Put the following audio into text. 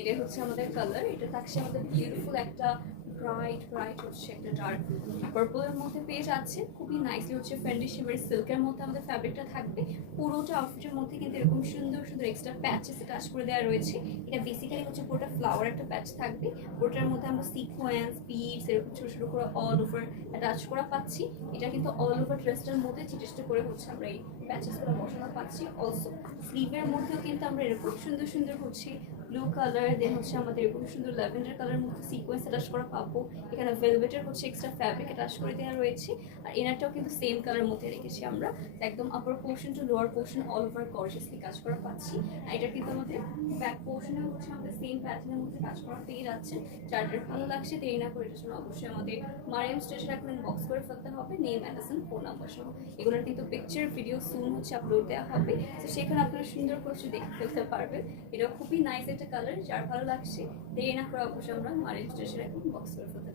এটা হচ্ছে আমাদের কালার, এটা থাকছে আমাদের বিউটিফুল একটা ব্রাইট হচ্ছে একটা ডার্ক পার্পলের মধ্যে পেয়ে যাচ্ছে। খুবই নাইসলি হচ্ছে ফেন্ডি শিমারি সিল্কের মধ্যে আমাদের ফ্যাব্রিকটা থাকবে। পুরোটা আউটফিটের মধ্যে কিন্তু এরকম সুন্দর সুন্দর এক্সট্রা প্যাচেস অ্যাটাচ করে দেওয়া রয়েছে। এটা বেসিক্যালি হচ্ছে পুরোটা ফ্লাওয়ার একটা প্যাচ থাকবে, পুরোটার মধ্যে আমরা সিকোয়েন্স বিডস এরকম ছোট ছোট করে অল ওভার অ্যাটাচ করা পাচ্ছি। এটা কিন্তু অল ওভার ড্রেসটার মধ্যে ছিটে করে হচ্ছে আমরা এই প্যাচেসগুলো বসানো পাচ্ছি। অলসো স্লিভের মধ্যেও কিন্তু আমরা এরকম সুন্দর সুন্দর হচ্ছে ব্লু কালার, দেন হচ্ছে আমাদের এরকম সুন্দর ল্যাভেন্ডার কালার মধ্যে সিকোয়েন্স অ্যাটাচ করা পাবো। এখানে ভেলভেটের হচ্ছে এক্সট্রা ফ্যাব্রিক অ্যাটাচ করে দেওয়া রয়েছে। আর এনারটাও কিন্তু সেম কালার মধ্যে রেখেছি আমরা, একদম upper portion to lower portion all over gorgeously কাজ করা পাচ্ছি। আর এটা কিন্তু আমাদের ব্যাক পোর্শনে হচ্ছে আমাদের সেম প্যাটার্নের মধ্যে কাজ করা পেয়ে যাচ্ছেন। যাদের ভালো লাগছে দেরি না করে এটার জন্য অবশ্যই আমাদের মারিয়াম স্টেশন এখন বক্স করে ফেলতে হবে, নেম অ্যাড্রেস ফোন নাম্বার সহ। এগুলোর কিন্তু পিকচার ভিডিও সুন হচ্ছে আপলোড দেওয়া হবে, তো সেখানে আপনারা সুন্দর করে দেখে ফেলতে পারবেন। এটা খুবই নাইস একটা কালার, যার ভালো লাগছে দেরি না করে অবশ্যই আমরা মারিয়াম স্টেশন এখন বক্স করে ফেলতে পারবেন।